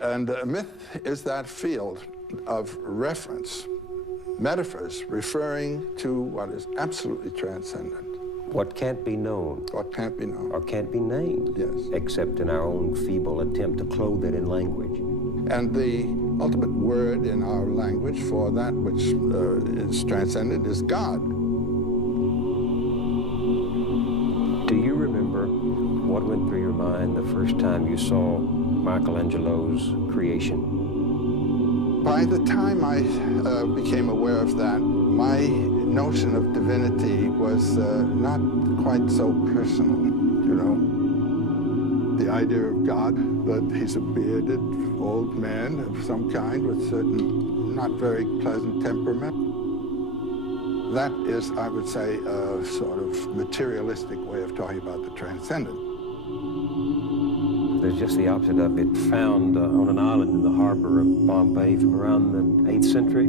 And a myth is that field of reference, metaphors referring to what is absolutely transcendent. What can't be known. What can't be known. Or can't be named. Yes. Except in our own feeble attempt to clothe it in language. And the ultimate word in our language for that which is transcendent is God. Do you remember what went through your mind the first time you saw Michelangelo's creation? By the time I became aware of that, my notion of divinity was not quite so personal, you know. The idea of God, that he's a bearded old man of some kind with certain not very pleasant temperament. That is, I would say, a sort of materialistic way of talking about the transcendent. There's just the opposite of it, found on an island in the harbor of Bombay from around the 8th century.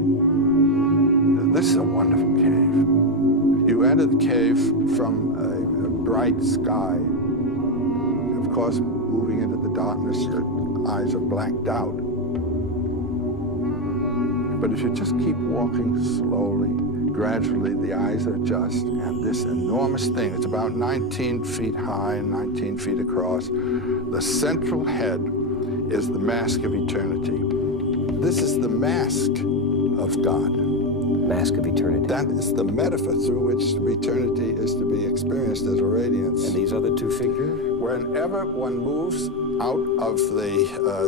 This is a wonderful cave. You enter the cave from a bright sky. Of course, moving into the darkness, your eyes are blanked out. But if you just keep walking slowly, gradually the eyes adjust, and this enormous thing, it's about 19 feet high and 19 feet across. The central head is the mask of eternity. This is the mask of God. Mask of eternity. That is the metaphor through which eternity is to be experienced as a radiance. And these other two figures? Whenever one moves out of the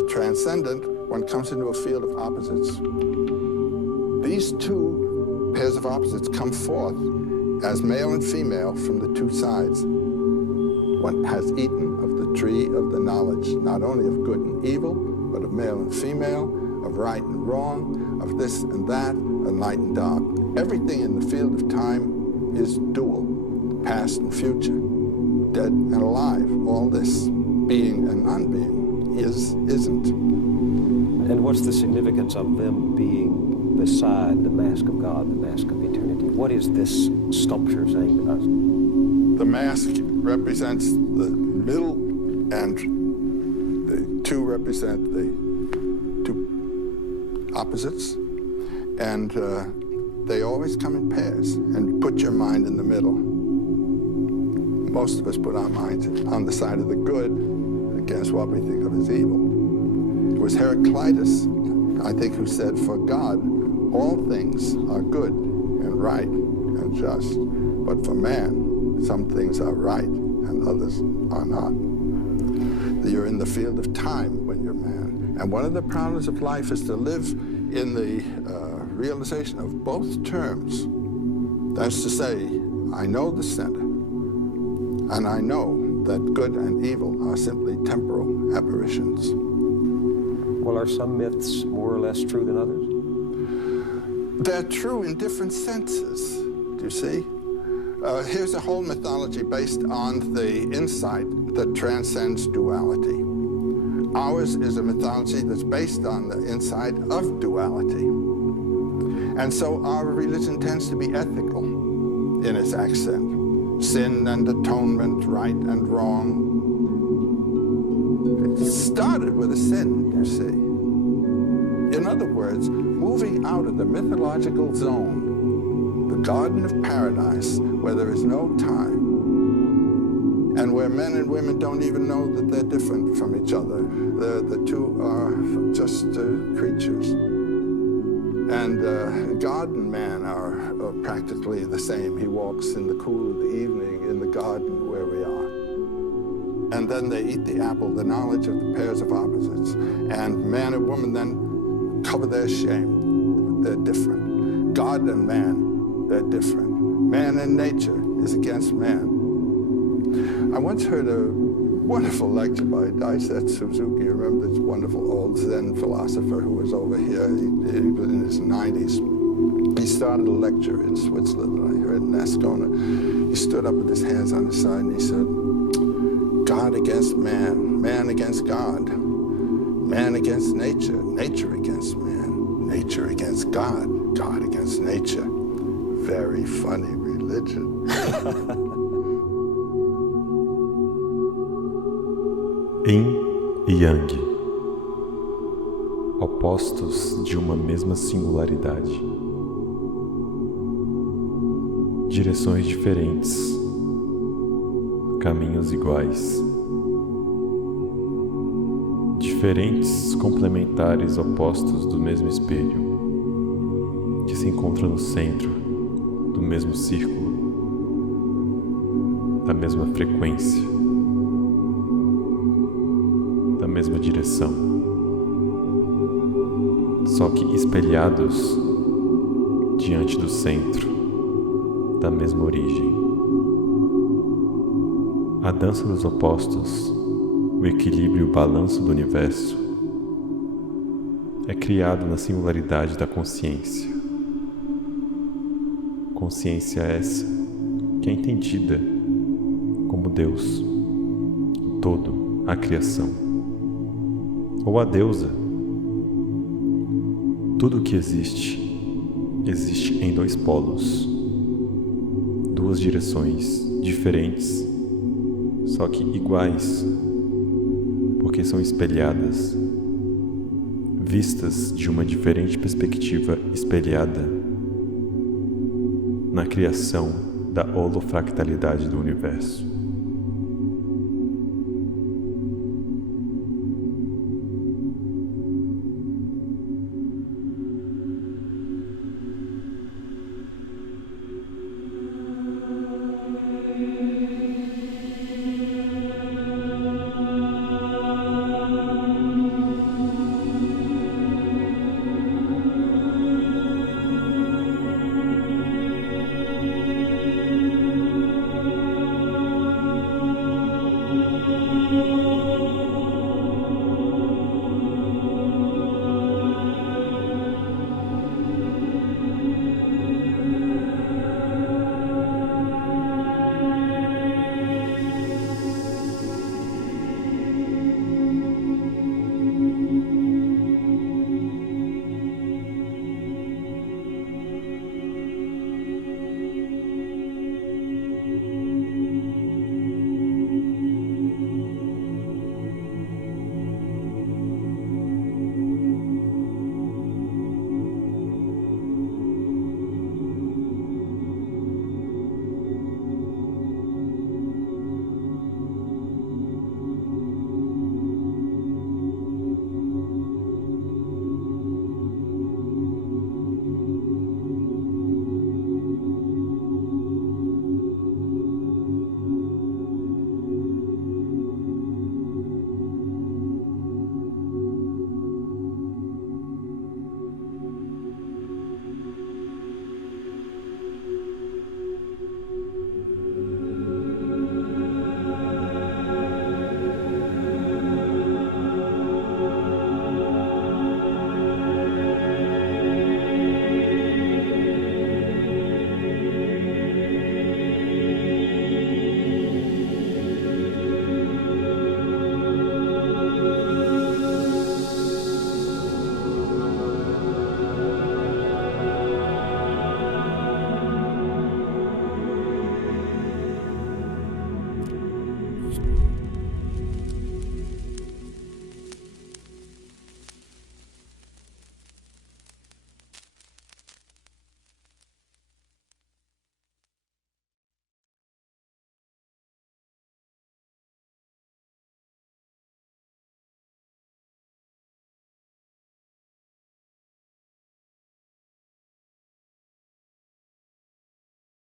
transcendent, one comes into a field of opposites. These two pairs of opposites come forth as male and female from the two sides. One has eaten of the tree of the knowledge, not only of good and evil, but of male and female, of right and wrong, of this and that, of light and dark. Everything in the field of time is dual, past and future, dead and alive. All this, being and non-being, isn't. And what's the significance of them being beside the mask of God, the mask of eternity? What is this sculpture saying to us? The mask represents the middle, and the two represent the two opposites. And they always come in pairs. And put your mind in the middle. Most of us put our minds on the side of the good against what we think of as evil. It was Heraclitus, I think, who said, for God, all things are good and right and just. But for man, some things are right and others are not. You're in the field of time when you're man. And one of the problems of life is to live in the realization of both terms. That's to say, I know the center, and I know that good and evil are simply temporal apparitions. Well, are some myths more or less true than others? They're true in different senses, do you see? Here's a whole mythology based on the insight that transcends duality. Ours is a mythology that's based on the insight of duality. And so our religion tends to be ethical in its accent. Sin and atonement, right and wrong. It started with a sin, you see. In other words, moving out of the mythological zone, the Garden of Paradise, where there is no time, and where men and women don't even know that they're different from each other. The two are just creatures. And God and man are practically the same. He walks in the cool of the evening in the garden where we are. And then they eat the apple, the knowledge of the pairs of opposites. And man and woman then cover their shame. They're different. God and man, they're different. Man and nature is against man. I once heard a wonderful lecture by Daisetsu Suzuki. You remember this wonderful old Zen philosopher who was over here? He was in his 90s. He started a lecture in Switzerland, I heard in Ascona. He stood up with his hands on his side and he said, God against man, man against God, man against nature, nature against man, nature against God, God against nature. Very funny religion. Yin e Yang. opostos de uma mesma singularidade, direções diferentes, caminhos iguais, diferentes complementares opostos do mesmo espelho, que se encontram no centro do mesmo círculo, da mesma frequência, da mesma direção, só que espelhados diante do centro, da mesma origem. A dança dos opostos, o equilíbrio e o balanço do universo, é criado na singularidade da consciência. Consciência essa, que é entendida como Deus, o todo, a criação, ou a Deusa. Tudo o que existe em dois polos, duas direções diferentes, só que iguais, porque são espelhadas, vistas de uma diferente perspectiva espelhada na criação da holofractalidade do universo.